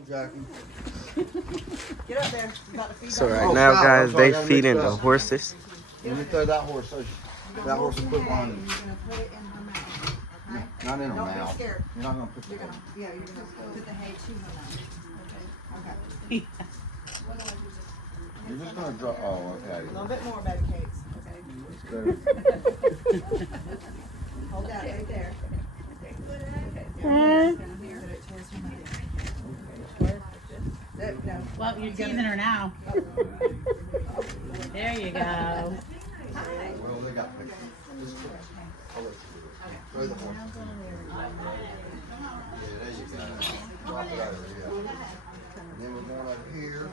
Jackie. Get up there. About to feed So that. right now, guys, they feeding the horses. Let me throw that horse. So that horse will put one. You're gonna put it in her mouth. Okay? Not in her Don't mouth. be scared. You're not gonna put the You're gonna, yeah, you're gonna put the hay to her mouth. Okay. You're just gonna drop. Oh, okay. A little bit more, baby cakes. Okay. Hold that right there. Put it towards her mouth. No. Well, you're teasing her now. There you go. Well, they got pictures. I'll let you do it. Throw the horse. Yeah, there you go. Drop it over here. And then we're going over here.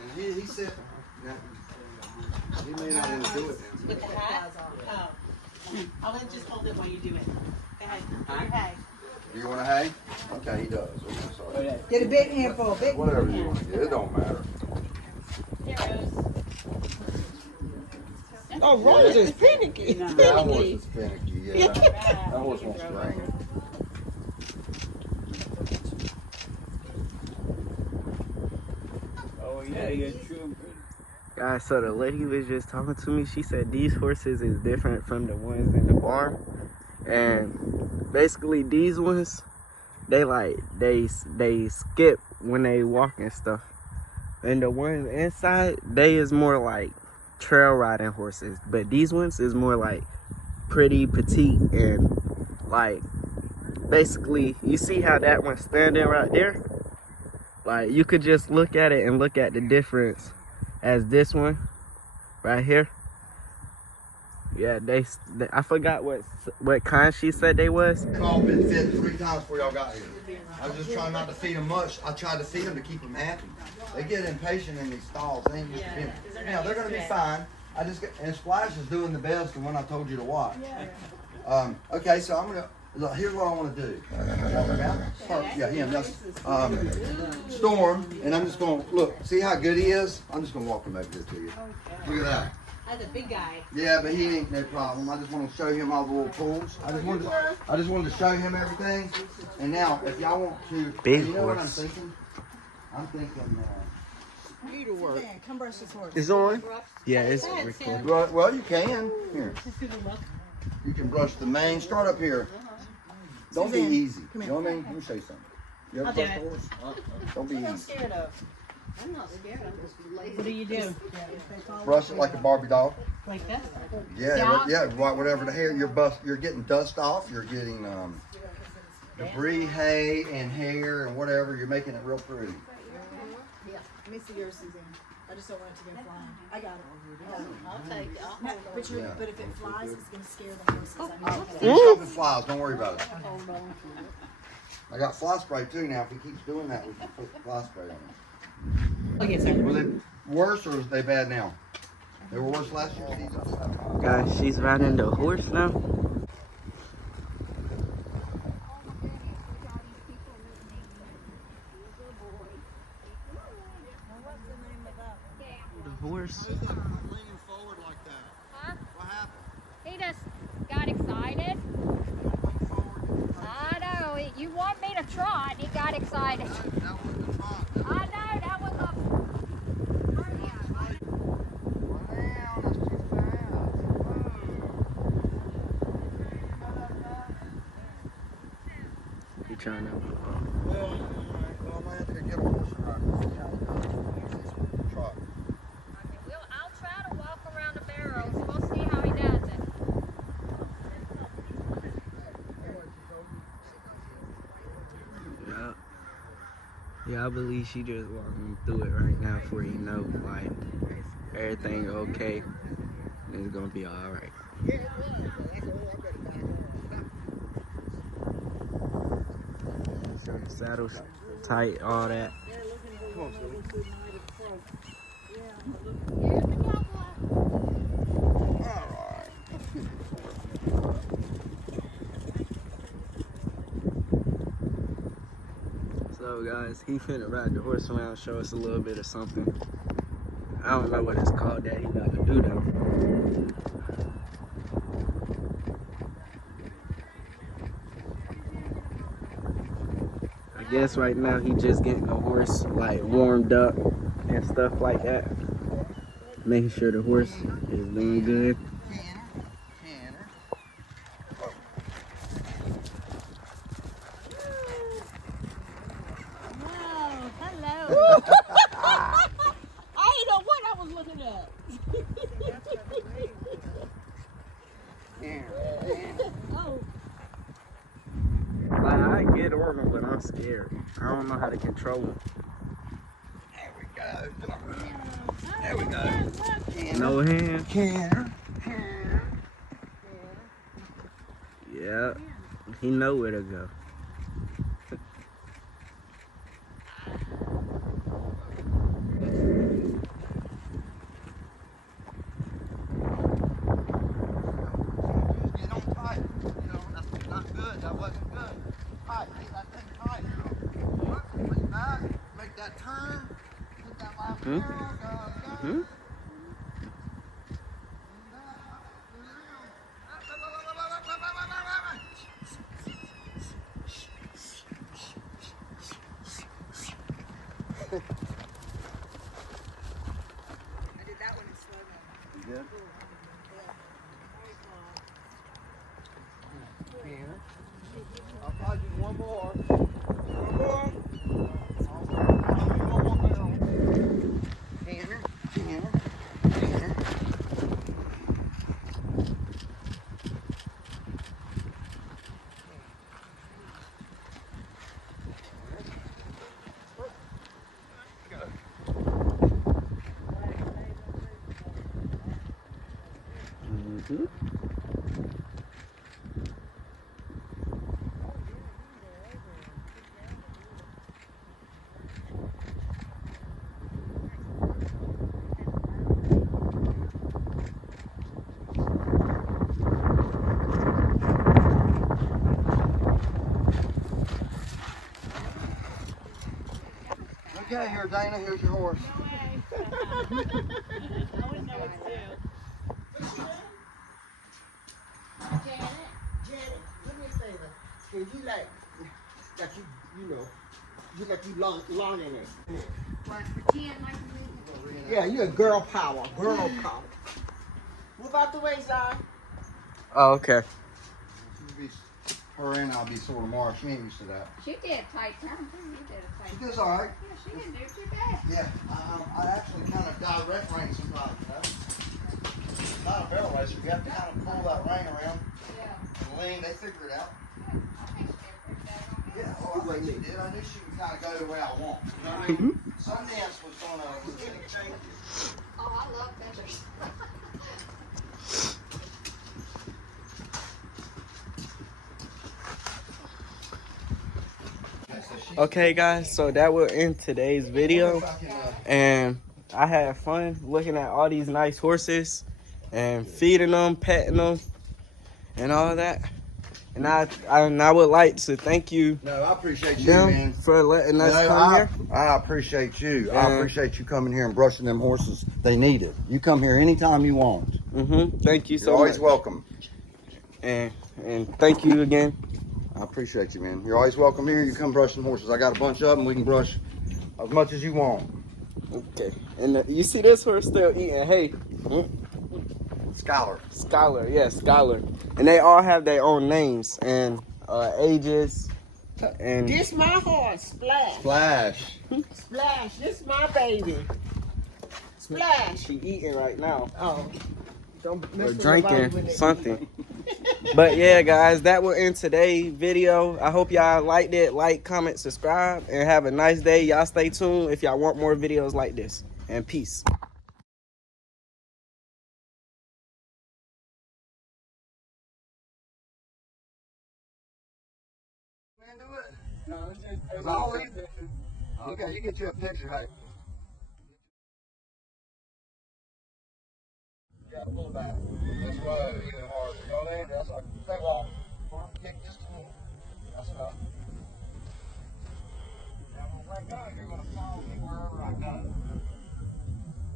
And he said, he may not want to do it. With the hat? Oh. I will just hold it while you do it. Go ahead. Do your hay. Do you want a hay? Okay, he does. Okay, sorry. Get a big handful, big. Whatever you want to do, it don't matter. Here, Rose. Oh, Rose is finicky. That horse is finicky, yeah. That horse won't spring. Oh yeah, you're true. Guys, so the lady was just talking to me. She said these horses is different from the ones in the barn. And basically these ones, they skip when they walk and stuff. And the ones inside, they is more like trail riding horses. But these ones is more like pretty petite and like basically, you see how that one's standing right there? Like you could just look at it and look at the difference as this one right here. Yeah, they I forgot what kind she said they was. Call been fed 3 times before y'all got here. I was just trying not to feed them much. I tried to feed them to keep them happy. They get impatient in these stalls. They ain't used to being. Now they're gonna be fine. And Splash is doing the best, the one I told you to watch. Okay, so I'm gonna. Look, here's what I want to do. Yeah, him. That's Storm, and I'm just gonna look. See how good he is? I'm just gonna walk him over here to you. Look at that. That's a big guy. Yeah, but he ain't no problem. I just want to show him all the little pools. I just wanted to show him everything. And now, if y'all want to, Big you know what I'm horse. thinking? I'm thinking. Needlework. Come brush this horse. It's on? Yeah, it's recording. Well, you can. Here, you can brush the mane. Start up here. Don't be easy. You know what I mean? Let me show you something. You ever I'll do brush the horse? Don't be I'm easy. scared of. I'm not scared. I'm just lazy. What do you do? Brush it like a Barbie doll. Like this? Yeah, right. Whatever the hair, you're getting dust off. You're getting debris, hay, and hair, and whatever. You're making it real pretty. Let me see yours, Suzanne. I just don't want it to go flying. I got it. I'll take it. I'll No, hold but, on. but if it flies, it's going to scare the horses. I know that. It's stopping flies. Don't worry about it. Hold on. I got fly spray too now. If he keeps doing that, we can put fly spray on him. Okay, sir. Were they worse or is they bad now? They were worse last year. Guys, she's riding the horse now. The horse. Leaning forward like that. Huh? What happened? He just got excited. Lean forward. I know. You want me to trot. He got excited. That was the top. I know. That was a. He trying to. Well, I might have to get a horse around. Trot. I'll try to walk around the barrels. We'll see how he does it. Yeah. Yeah, I believe she just walking through it right now for you know, like everything okay. It's gonna be alright. So the saddle's tight, all that. So guys, he finna ride the horse around, show us a little bit of something. I don't know what it's called that he gotta do though. guess right now he just getting the horse like warmed up and stuff like that. Making sure the horse is doing good. Wow, hello. I didn't know what I was looking at. Oh. Like, I get Oregon, but I'm scared. I don't know how to control him. There we go. There we go. No hand. Canner. Yeah, he know where to go. Get on tight. You know, that's not good. That wasn't good. Tight. Get that thing tight. Push back. Make that turn. Hit that last barrel. Go, go. I did that one in slow mo. You good? I'll probably do one more. One more. Canner, canner, canner. Mm-hmm. Okay, here, Dana, here's your horse. No way. I wouldn't know what to do. Janet, do me a favor. Can you like you long in it? Yeah, you're a girl power. Girl power. Move out the way, Zion. Oh, okay. Her and I'll be sore tomorrow. She ain't used to that. She did tight time too. You did a tight She time. does all right. Yeah, she didn't do too bad. Yeah, I actually kind of direct rein sometimes, you know. It's not a barrel racer. You have to kind of pull that rein around Yeah. and lean. They figure it out. I think she did pretty bad on me. Yeah, oh, I think she did. I knew she would kind of go the way I want. You know what I mean? Sundance was gonna. Oh, I love pictures. Okay, guys, so that will end today's video. And I had fun looking at all these nice horses and feeding them, petting them, and all that. And I would like to thank you No, I appreciate you, them man. for letting us No, come here. I appreciate you. I And- appreciate you coming here and brushing them horses. They need it. You come here anytime you want. Thank you You're so always much. welcome. And thank you again. I appreciate you, man. You're always welcome here. You come brush some horses. I got a bunch of them. We can brush as much as you want. Okay. And you see this horse still eating hay. Scholar. Scholar, yeah, Scholar. And they all have their own names and ages. And This my horse, Splash. Flash. Splash, this my baby. Splash. she eating right now. Oh, don't Or mess with drinking nobody when they something. But yeah, guys, that will end today's video. I hope y'all liked it. Like, comment, subscribe, and have a nice day. Y'all stay tuned if y'all want more videos like this. And peace. As always. Okay, you get you a picture, hey. You gotta pull back. This way, even harder. You know what I mean? That's like, stay long. Kick just a little. That's enough. Now, when I let go, you're gonna follow me wherever I go.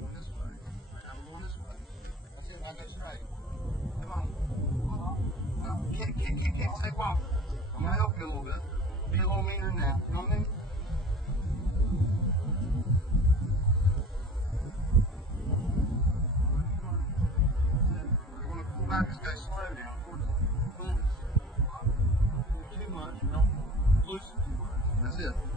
Go this way. I'm going this way. That's it, now go straight. Come on. Now, kick, kick, kick, kick. Stay walk. I'm gonna help you a little bit. Be a little meaner than that. You know what I mean? We're going to pull back this guy slow now. Pull too much. Don't loosen too much. That's it.